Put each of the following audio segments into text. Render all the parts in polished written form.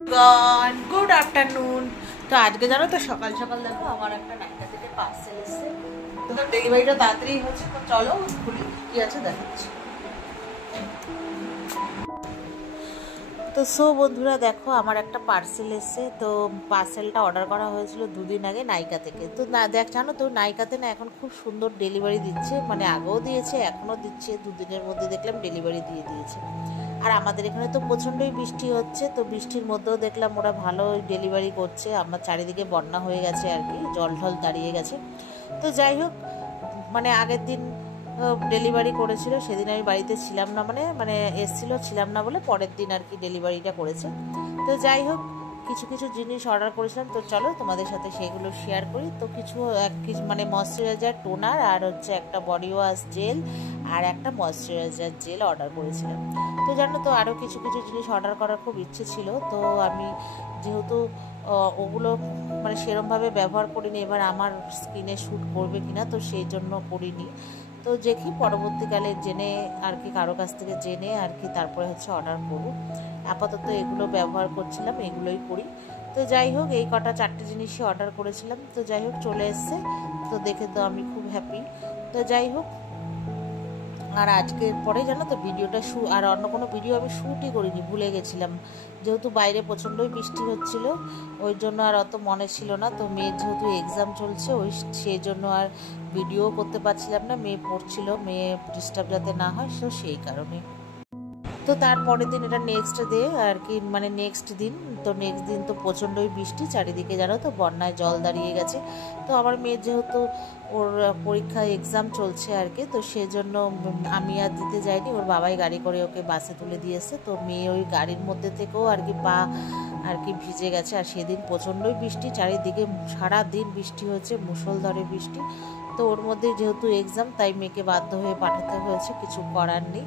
Good afternoon. তো আজকে জানো তো সকাল সকাল দেখো আমার একটা নাইকা থেকে পার্সেল এসেছে। তো ডেলিভারিটা তাড়াতাড়ি হচ্ছে, তো চলো খুলি কি আছে দেখাচ্ছি। তো বন্ধুরা দেখো আমার একটা পার্সেল এসেছে। তো পার্সেলটা অর্ডার করা হয়েছিল দুদিন আগে নাইকা থেকে। তো না দেখ জানো তো নাইকাতে না এখন খুব সুন্দর ডেলিভারি দিচ্ছে, মানে আগেও দিয়েছে এখনও দিচ্ছে, দুদিনের মধ্যে দেখলাম ডেলিভারি দিয়ে দিয়েছে। আর আমাদের এখানে তো প্রচণ্ডই বৃষ্টি হচ্ছে, তো বৃষ্টির মধ্যেও দেখলাম ওরা ভালো ডেলিভারি করছে। আমার চারিদিকে বন্যা হয়ে গেছে আর কি, জল ঢল দাঁড়িয়ে গেছে। তো যাই হোক, মানে আগের দিন ডেলিভারি করেছিল, সেদিন আমি বাড়িতে ছিলাম না, মানে মানে এসছিল ছিলাম না বলে পরের দিন আর কি ডেলিভারিটা করেছে। তো যাই হোক, কিছু কিছু জিনিস অর্ডার করেছিলাম, তো চলো তোমাদের সাথে সেগুলো শেয়ার করি। তো কিছু মানে ময়শ্চারাইজার টোনার আর হচ্ছে একটা বডি ওয়াশ জেল আর একটা ময়শ্চারাইজার জেল অর্ডার করেছিলাম। তো জানো তো আরও কিছু কিছু জিনিস অর্ডার করার খুব ইচ্ছে ছিল, তো আমি যেহেতু ওগুলো মানে সেরমভাবে ব্যবহার করিনি, এবার আমার স্কিনে শ্যুট করবে কিনা তো সেই জন্য করিনি। তো দেখি পরবর্তীকালে জেনে আর কি, কারো কাছ থেকে জেনে আর কি তারপরে হচ্ছে অর্ডার করব। আপাতত এগুলো ব্যবহার করছিলাম, এগুলোই করি। তো যাই হোক, এই কটা চারটে জিনিসই অর্ডার করেছিলাম, তো যাই হোক চলে এসছে। তো দেখে তো আমি খুব হ্যাপি। তো যাই হোক, আর আজকের পরে জানো তো ভিডিওটা আর অন্য কোনো ভিডিও আমি শ্যুটই করিনি, ভুলে গেছিলাম। যেহেতু বাইরে প্রচণ্ডই বৃষ্টি হচ্ছিল, ওই জন্য আর অত মনে ছিল না। তো মেয়ের যেহেতু এক্সাম চলছে সেই জন্য আর ভিডিও করতে পারছিলাম না, মেয়ে পড়ছিল, মেয়ে ডিস্টার্ব যাতে না হয়, তো সেই কারণে। তো তারপরের দিন, এটা নেক্সট ডে আর কি, মানে নেক্সট দিন। তো নেক্সট দিন তো প্রচণ্ডই বৃষ্টি, চারিদিকে জানো তো বন্যায় জল দাঁড়িয়ে গেছে। তো আমার মেয়ের যেহেতু ওর পরীক্ষা এক্সাম চলছে আর কি, তো সেজন্য আমি আর দিতে যাইনি, ওর বাবাই গাড়ি করে ওকে বাসে তুলে দিয়ে এসছে। তো মেয়ে ওই গাড়ির মধ্যে থেকেও আর কি পা আর কি ভিজে গেছে। আর সেদিন প্রচণ্ডই বৃষ্টি, চারিদিকে সারা দিন বৃষ্টি হয়েছে, মুষলধারে বৃষ্টি। তো ওর মধ্যে যেহেতু এক্সাম, তাই মেয়েকে বাধ্য হয়ে পাঠাতে হয়েছে, কিছু করার নেই।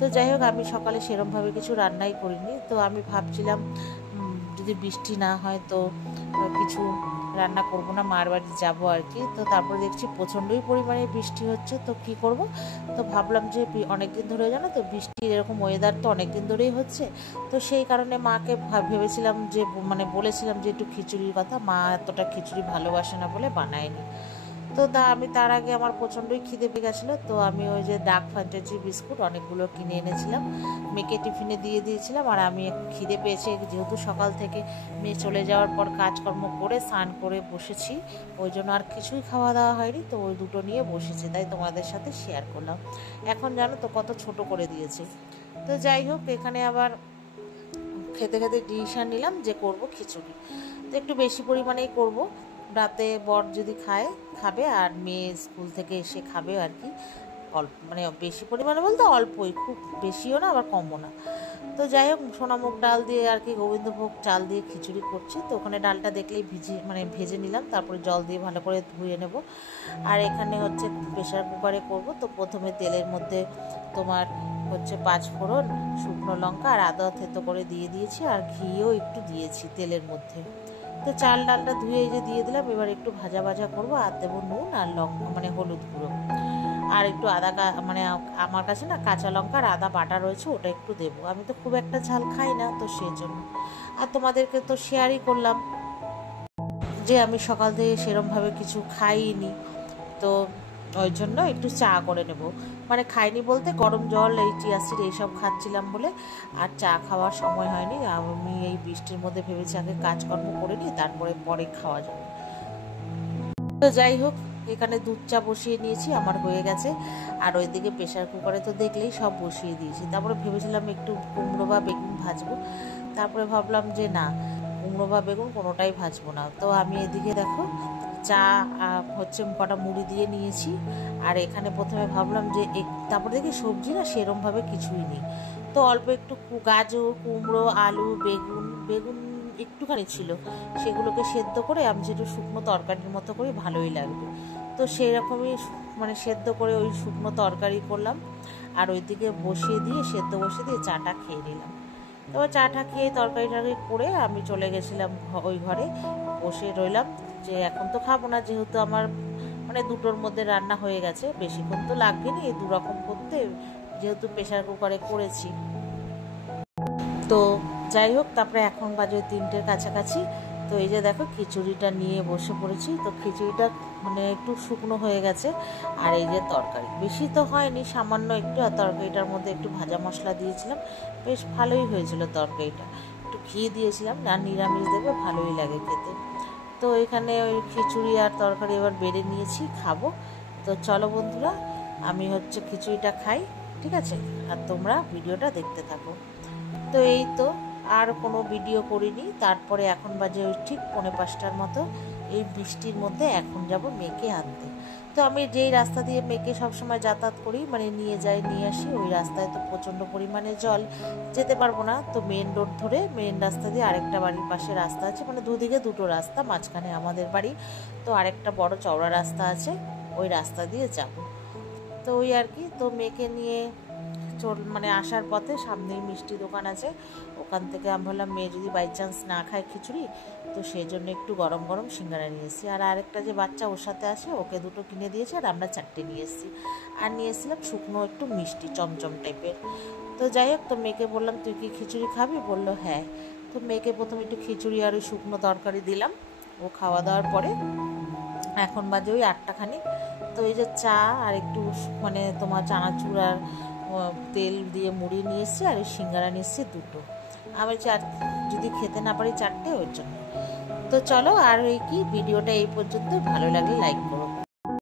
তো যাই হোক, আমি সকালে সেরমভাবে কিছু রান্নাই করিনি। তো আমি ভাবছিলাম যদি বৃষ্টি না হয় তো কিছু রান্না করব না, মার বাড়ি যাবো আর কি। তো তারপরে দেখছি প্রচণ্ডই পরিমাণে বৃষ্টি হচ্ছে, তো কি করব। তো ভাবলাম যে অনেকদিন ধরে জানো তো বৃষ্টির এরকম ওয়েদার তো অনেকদিন ধরেই হচ্ছে। তো সেই কারণে মাকে ভেবেছিলাম যে, মানে বলেছিলাম যে একটু খিচুড়ির কথা, মা এতটা খিচুড়ি ভালোবাসে না বলে বানায়নি। তো আমি তার আগে আমার প্রচণ্ডই খিদে পেয়ে গেছিলো, তো আমি ওই যে ডার্ক ফ্যান্টাসি বিস্কুট অনেকগুলো কিনে এনেছিলাম, মেয়েকে টিফিনে দিয়ে দিয়েছিলাম। আর আমি খিদে পেয়েছে যেহেতু সকাল থেকে মেয়ে চলে যাওয়ার পর কাজকর্ম করে স্নান করে বসেছি, ওই জন্য আর কিছুই খাওয়া দাওয়া হয়নি। তো ওই দুটো নিয়ে বসেছি, তাই তোমাদের সাথে শেয়ার করলাম। এখন জানো তো কত ছোট করে দিয়েছে। তো যাই হোক, এখানে আবার খেতে খেতে ডিসিশন নিলাম যে করব খিচুড়ি। তো একটু বেশি পরিমাণেই করব, রাতে বর যদি খাবে আর মেয়ে স্কুল থেকে এসে খাবে আর কি। অল্প মানে বেশি পরিমাণে বলতে অল্পই, খুব বেশিও না আবার কমও না। তো যাই হোক, সোনামুগ ডাল দিয়ে আর কি গোবিন্দভোগ চাল দিয়ে খিচুড়ি করছি। তো ওখানে ডালটা দেখলেই ভেজে নিলাম, তারপরে জল দিয়ে ভালো করে ধুয়ে নেব। আর এখানে হচ্ছে প্রেশার কুকারে করব। তো প্রথমে তেলের মধ্যে তোমার হচ্ছে 5 ফোড়ন, শুকনো লঙ্কা আর আদা থেতো করে দিয়ে দিয়েছি, আর ঘিও একটু দিয়েছি তেলের মধ্যে। তো চাল ডালটা ধুয়ে এই যে দিয়ে দিলাম, এবার একটু ভাজা ভাজা করবো, আর দেবো নুন আর লঙ্কা মানে হলুদ গুঁড়ো, আর একটু আদা মানে আমার কাছে না কাঁচা লঙ্কা আর আদা বাটা রয়েছে, ওটা একটু দেবো। আমি তো খুব একটা ঝাল খাই না, তো সেই জন্য। আর তোমাদেরকে তো শেয়ারই করলাম যে আমি সকাল থেকে সেরমভাবে কিছু খাইনি, তো ওই জন্য একটু চা করে নেব। মানে খাইনি বলতে গরম জল, এই চিয়া সিড এইসব খাচ্ছিলাম বলে আর চা খাওয়ার সময় হয়নি। আমি এই বৃষ্টির মধ্যে ভেবেছি আগে কাজকর্ম করে নিই, তারপরে পরে খাওয়া যাবে। তো যাই হোক, এখানে দুধ চা বসিয়ে নিয়েছি, আমার হয়ে গেছে। আর ওইদিকে প্রেশার কুকারে তো দেখলেই সব বসিয়ে দিয়েছি। তারপরে ভেবেছিলাম একটু কুমড়ো বা বেগুন ভাজবো, তারপরে ভাবলাম যে না, কুমড়ো বা বেগুন কোনোটাই ভাজবো না। তো আমি এদিকে দেখো চা হচ্ছে কটা মুড়ি দিয়ে নিয়েছি। আর এখানে প্রথমে ভাবলাম যে তারপরে দেখি সবজি না সেরমভাবে কিছুই নেই। তো অল্প একটু গাজর, কুমড়ো, আলু, বেগুন একটুখানি ছিল, সেগুলোকে সেদ্ধ করে আমি যেটা শুকনো তরকারির মতো করি, ভালোই লাগবে। তো সেই রকমই মানে সেদ্ধ করে ওই শুকনো তরকারি করলাম, আর ওইদিকে বসিয়ে দিয়ে চাটা খেয়ে নিলাম। এবার চাটা খেয়ে তরকারি করে আমি চলে গেছিলাম ওই ঘরে, বসে রইলাম যে এখন তো খাবো না, যেহেতু আমার মানে দুটোর মধ্যে রান্না হয়ে গেছে, বেশিক্ষণ তো লাগবেনি এই দুরকম করতে, যেহেতু প্রেশার কুকারে করেছি। তো যাই হোক, তারপরে এখন বাজে 3টের কাছাকাছি। তো এই যে দেখো খিচুড়িটা নিয়ে বসে পড়েছি। তো খিচুড়িটা মানে একটু শুকনো হয়ে গেছে। আর এই যে তরকারি বেশি তো হয়নি, সামান্য একটু। আর তরকারিটার মধ্যে একটু ভাজা মশলা দিয়েছিলাম, বেশ ভালোই হয়েছিল তরকারিটা। একটু ঘি দিয়েছিলাম, আর নিরামিষ দেবে ভালোই লাগে খেতে। তো এখানে ওই খিচুড়ি আর তরকারি এবার বেড়ে নিয়েছি, খাবো। তো চলো বন্ধুরা, আমি হচ্ছে খিচুড়িটা খাই, ঠিক আছে? আর তোমরা ভিডিওটা দেখতে থাকো। তো এই তো, আর কোনো ভিডিও করিনি। তারপরে এখন বাজে ওই ঠিক 4:45টার মতো। এই বৃষ্টির মধ্যে এখন যাব মেয়েকে আনতে। তো আমি যেই রাস্তা দিয়ে মেয়েকে সবসময় যাতায়াত করি, মানে নিয়ে যাই নিয়ে আসি, ওই রাস্তায় তো প্রচণ্ড পরিমাণে জল, যেতে পারবো না। তো মেন রোড ধরে মেন রাস্তা দিয়ে আরেকটা বাড়ির পাশে রাস্তা আছে, মানে দুদিকে দুটো রাস্তা, মাঝখানে আমাদের বাড়ি। তো আরেকটা বড় চওড়া রাস্তা আছে, ওই রাস্তা দিয়ে যাব। তো ওই আর কি। তো মেয়েকে নিয়ে মানে আসার পথে সামনেই মিষ্টি দোকান আছে, ওখান থেকে আমি বললাম মেয়ে যদি বাই চান্স না খায় খিচুড়ি, তো সেই জন্য একটু গরম গরম সিঙ্গারা নিয়ে এসেছি। আর আরেকটা যে বাচ্চা ওর সাথে আসে, ওকে 2টো কিনে দিয়েছে, আর আমরা 4টে নিয়ে এসেছি। আর নিয়ে এসেছিলাম শুকনো একটু মিষ্টি চমচম টাইপের। তো যাই হোক, তো মেয়েকে বললাম তুই কি খিচুড়ি খাবি? বললো হ্যাঁ। তো মেয়েকে প্রথমে একটু খিচুড়ি আর ওই শুকনো তরকারি দিলাম। ও খাওয়া দাওয়ার পরে এখন বাজে ওই 8টা খানিক। তো এই যে চা আর একটু মানে তোমার চানাচুর আর তেল দিয়ে মুড়ি নিয়ে এসেছি, আর ওই সিঙ্গারা নিয়ে এসেছি 2টো। আমি যদি খেতে না পারি 4টে, ওর জন্য। তো চলো, আর ওই কি ভিডিওটা এই পর্যন্ত, ভালো লাগলে লাইক করো।